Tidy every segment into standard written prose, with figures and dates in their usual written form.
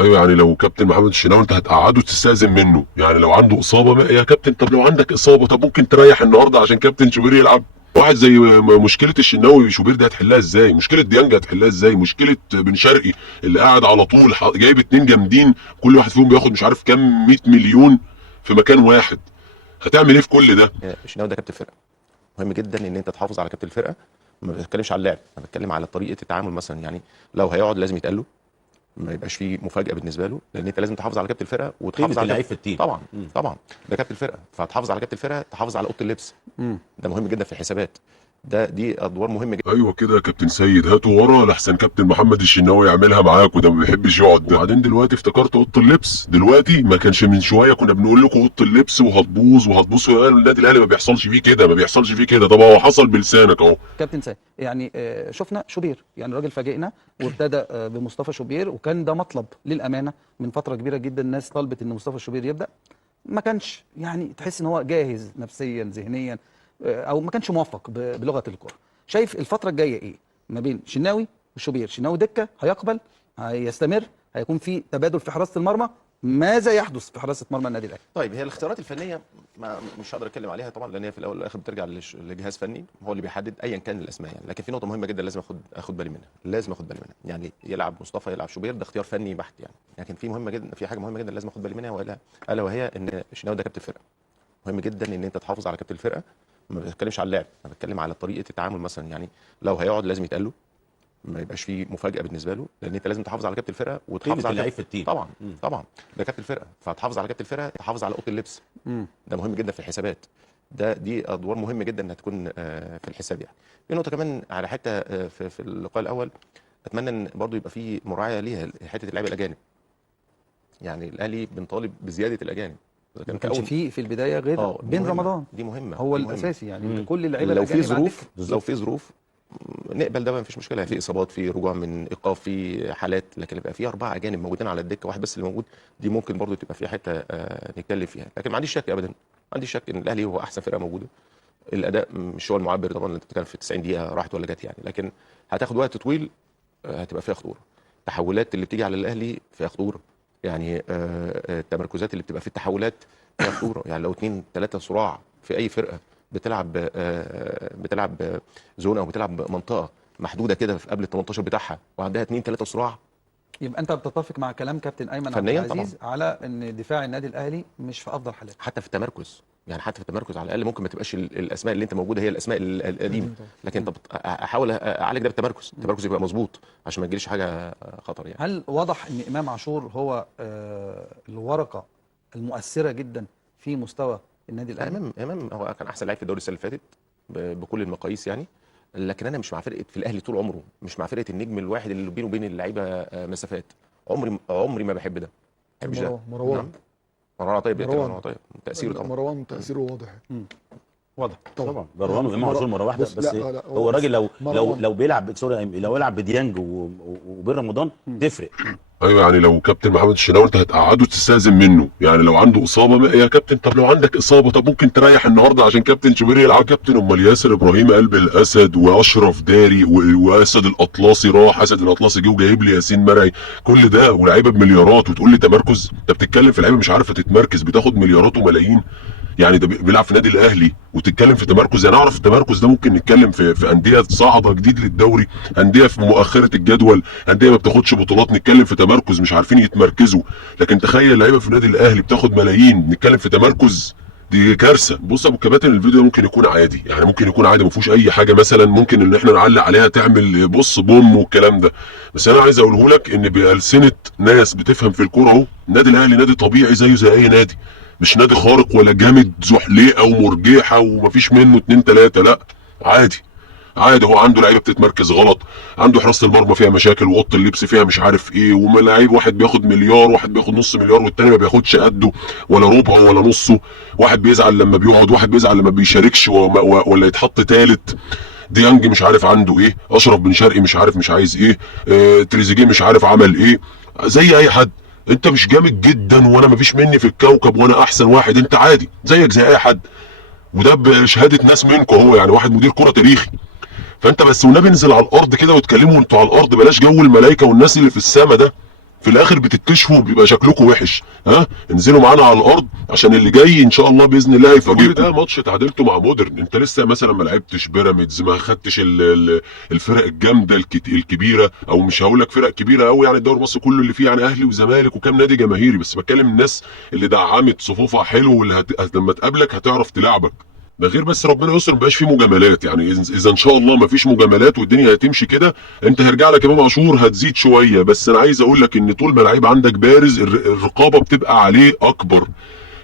ايوه، يعني لو كابتن محمد الشناوي انت هتقعده تستأذن منه، يعني لو عنده اصابه يا كابتن، طب لو عندك اصابه طب ممكن تريح النهارده عشان كابتن شوبير يلعب. واحد زي مشكله الشناوي شوبير دي هتحلها ازاي؟ مشكله ديانج هتحلها ازاي؟ مشكله بن شرقي اللي قاعد على طول جايب اتنين جامدين، كل واحد فيهم بياخد مش عارف كام 100 مليون في مكان واحد، هتعمل ايه في كل ده؟ الشناوي ده كابتن فرقه، مهم جدا ان انت تحافظ على كابتن الفرقه. ما بتكلمش على اللعب، انا بتكلم على طريقه التعامل مثلا. يعني لو هيقعد لازم يتقال له، ما يبقاش فيه مفاجاه بالنسبه له، لان انت لازم تحافظ على كابتن الفرقه وتحافظ على اللعيب في التيم. طبعا. طبعا ده كابتن الفرقه، فهتحافظ على كابتن الفرقه، تحافظ على اوضه اللبس. ده مهم جدا في الحسابات، دي ادوار مهمه جدا. ايوه كده يا كابتن سيد، هاتوا ورا لحسن كابتن محمد الشناوي يعملها معاك، وده ما بيحبش يقعد ده. وبعدين دلوقتي افتكرت اوضه اللبس، دلوقتي ما كانش من شويه كنا بنقول لكم اوضه اللبس وهتبوظ وهتبوظ، النادي الاهلي ما بيحصلش فيه كده، ما بيحصلش فيه كده. طب هو حصل بلسانك اهو. كابتن سيد يعني شفنا شوبير، يعني الراجل فاجئنا وابتدى بمصطفى شوبير، وكان ده مطلب للامانه من فتره كبيره جدا. الناس طلبت ان مصطفى شوبير يبدا، ما كانش يعني تحس ان هو جاهز نفسيا ذهنيا، او ما كانش موفق بلغه الكره. شايف الفتره الجايه ايه ما بين شناوي وشوبير؟ شناوي دكه هيقبل، هيستمر، هيكون في تبادل في حراسه المرمى، ماذا يحدث في حراسه مرمى النادي الاهلي؟ طيب هي الاختيارات الفنيه مش هقدر اتكلم عليها طبعا، لان هي في الاول والاخر بترجع لجهاز فني هو اللي بيحدد ايا كان الاسماء يعني. لكن في نقطه مهمه جدا لازم اخد بالي منها، لازم اخد بالي منها. يعني يلعب مصطفى يلعب شوبير ده اختيار فني بحت يعني. لكن في مهمه جدا، في حاجه مهمه جدا لازم اخد بالي منها، الا وهي ان الشناوي ده كابتن الفرقه. مهم جدا ان انت تحافظ على كابتن الفرقه. ما بتكلمش على اللعب، انا بتكلم على طريقه التعامل مثلا. يعني لو هيقعد لازم يتقال له، ما يبقاش فيه مفاجاه بالنسبه له، لان انت لازم تحافظ على كابتن الفرقه وتحافظ على اللعيب في التيم. طبعا. طبعا ده كابتن الفرقه، فهتحافظ على كابتن الفرقه، تحافظ على اوضه اللبس. ده مهم جدا في الحسابات، دي ادوار مهمه جدا انها تكون في الحساب يعني. في نقطه كمان على حته في اللقاء الاول، اتمنى ان برضو يبقى في مراعاه ليها، حته اللعيبه الاجانب. يعني الاهلي بنطالب بزياده الاجانب. ما كانش في البدايه غير بين رمضان، دي مهمه، هو دي مهمة. الاساسي يعني. كل اللعيبه لو في الأجانب ظروف، عندك. لو في ظروف نقبل ده، ما فيش مشكله. في اصابات، في رجوع من ايقاف، في حالات، لكن يبقى في 4 اجانب موجودين على الدكه، واحد بس اللي موجود، دي ممكن برضو تبقى في حته نتكلم فيها. لكن ما عنديش شك ابدا، ما عنديش شك ان الاهلي هو احسن فرقه موجوده. الاداء مش هو المعبر طبعا، اللي انت بتتكلم في 90 دقيقه راحت ولا جت يعني، لكن هتاخد وقت طويل، هتبقى فيها خطوره. التحولات اللي بتيجي على الاهلي فيها خطوره يعني. التمركزات اللي بتبقى في التحولات فيها خطوره يعني. لو 2 3 صراع في اي فرقه بتلعب زون او بتلعب منطقه محدوده كده في قبل ال 18 بتاعها، وعندها 2 3 صراع، يبقى انت بتتفق مع كلام كابتن ايمن عبد فنياً العزيز على ان دفاع النادي الاهلي مش في افضل حالاته. حتى في التمركز يعني. حتى في التمركز على الاقل ممكن ما تبقاش الاسماء اللي انت موجوده هي الاسماء القديمه، لكن طب احاول اعالج ده بالتمركز، التمركز يبقى مظبوط عشان ما تجيليش حاجه خطر يعني. هل واضح ان امام عاشور هو الورقه المؤثره جدا في مستوى النادي الاهلي؟ امام هو كان احسن لاعب في الدوري السنه اللي فاتت بكل المقاييس يعني. لكن انا مش مع فرقه في الاهلي طول عمره، مش مع فرقه النجم الواحد اللي بينه وبين اللعيبه مسافات. عمري ما بحب ده، ما بحبش ده. مروان مروان طيب، مروان طيب تاثيره طبعا. مروان تاثيره واضح. واضح طبعا. مروان وامام عاشور مره واحده بس. لا هو الراجل لو مروان. لو بيلعب سوري، لو يلعب بديانج وبين رمضان تفرق. ايوه، يعني لو كابتن محمد الشناوي انت هتقعده تستأذن منه، يعني لو عنده اصابه يا كابتن، طب لو عندك اصابه طب ممكن تريح النهارده عشان كابتن شوبير يلعب. كابتن امال ياسر ابراهيم قلب الاسد واشرف داري واسد الاطلسي راح، اسد الاطلسي جه وجايب لي ياسين مرعي، كل ده ولاعيبه بمليارات، وتقول لي تمركز؟ انت بتتكلم في لعيبه مش عارفه تتمركز، بتاخد مليارات وملايين يعني. ده بيلعب في النادي الاهلي وتتكلم في تمركز؟ يعني اعرف التمركز ده ممكن نتكلم في انديه صاعده جديد للدوري، انديه في مؤخره الجدول، انديه ما بتاخدش بطولات، نتكلم في تمركز مش عارفين يتمركزوا. لكن تخيل لعيبه في النادي الاهلي بتاخد ملايين، نتكلم في تمركز؟ دي كارثه. بص يا ابو الكباتن، الفيديو ممكن يكون عادي يعني، ممكن يكون عادي ما فيهوش اي حاجه مثلا ممكن ان احنا نعلق عليها تعمل بص بوم والكلام ده، بس انا عايز اقوله لك ان بألسنة ناس بتفهم في الكوره اهو، النادي الاهلي نادي طبيعي زيه زي اي نادي، مش نادي خارق ولا جامد زحليقه ومرجيحه ومفيش منه 2 3، لا عادي. عادي، هو عنده لعيبه بتتمركز غلط، عنده حراسه المرمى فيها مشاكل، واوضه اللبس فيها مش عارف ايه، وملاعيب واحد بياخد مليار، واحد بياخد نص مليار، والتاني ما بياخدش قده ولا ربعه ولا نصه، واحد بيزعل لما بيقعد، واحد بيزعل لما بيشاركش ولا يتحط تالت. ديانج مش عارف عنده ايه، اشرف بن شرقي مش عارف مش عايز ايه، تريزيجيه مش عارف عمل ايه، زي اي حد. انت مش جامد جدا وانا مفيش مني في الكوكب وانا احسن واحد، انت عادي زيك زي اي حد، وده بشهاده ناس منكم هو يعني، واحد مدير كره تاريخي. فانت بس والنبي انزل على الارض كده واتكلموا انتوا على الارض، بلاش جو الملائكه والناس اللي في السما ده. في الاخر بتتكشفوا بيبقى شكلكم وحش. ها انزلوا معانا على الارض عشان اللي جاي ان شاء الله باذن الله هيفاجئكم. ده ماتش تعادلته مع مودرن، انت لسه مثلا ما لعبتش بيراميدز، ما خدتش الفرق الجامده الكبيره، او مش هقول لك فرق كبيره قوي يعني، الدوري المصري كله اللي فيه يعني اهلي وزمالك وكام نادي جماهيري، بس بتكلم الناس اللي دعمت صفوفها حلو واللي لما تقابلك هتعرف تلعبك. ده غير بس ربنا يستر مبقاش فيه مجاملات، يعني اذا ان شاء الله ما فيش مجاملات والدنيا هتمشي كده، انت هيرجع لك امام عاشور هتزيد شويه. بس انا عايز اقول لك ان طول ما لعيب عندك بارز الرقابه بتبقى عليه اكبر،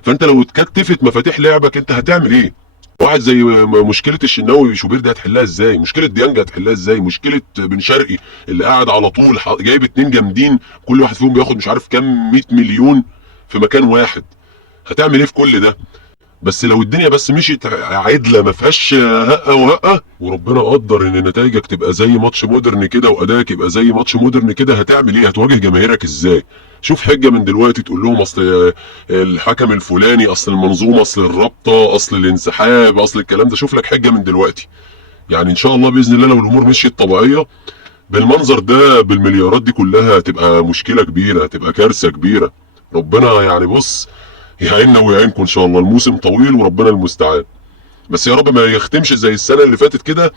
فانت لو اتكتفت مفاتيح لعبك انت هتعمل ايه؟ واحد زي مشكله الشناوي شوبير دي هتحلها ازاي؟ مشكله ديانج هتحلها ازاي؟ مشكله بن شرقي اللي قاعد على طول جايب 2 جامدين كل واحد فيهم بياخد مش عارف كام 100 مليون في مكان واحد، هتعمل ايه في كل ده؟ بس لو الدنيا بس مشيت عدله ما فيهاش هقه وهقه، وربنا قدر ان نتائجك تبقى زي ماتش مودرن كده وادائك يبقى زي ماتش مودرن كده، هتعمل ايه؟ هتواجه جماهيرك ازاي؟ شوف حجه من دلوقتي تقول لهم اصل الحكم الفلاني، اصل المنظومه، اصل الرابطه، اصل الانسحاب، اصل الكلام ده، شوف لك حجه من دلوقتي. يعني ان شاء الله باذن الله لو الامور مشيت طبيعيه بالمنظر ده بالمليارات دي كلها هتبقى مشكله كبيره، هتبقى كارثه كبيره. ربنا يعني بص يعيننا ويعينكم ان شاء الله، الموسم طويل وربنا المستعان. بس يا رب ما يختمش زي السنه اللي فاتت كده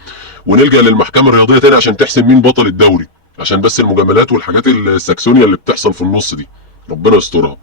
ونلجا للمحكمه الرياضيه تاني عشان تحسم مين بطل الدوري، عشان بس المجاملات والحاجات السكسونيه اللي بتحصل في النص دي، ربنا يسترها.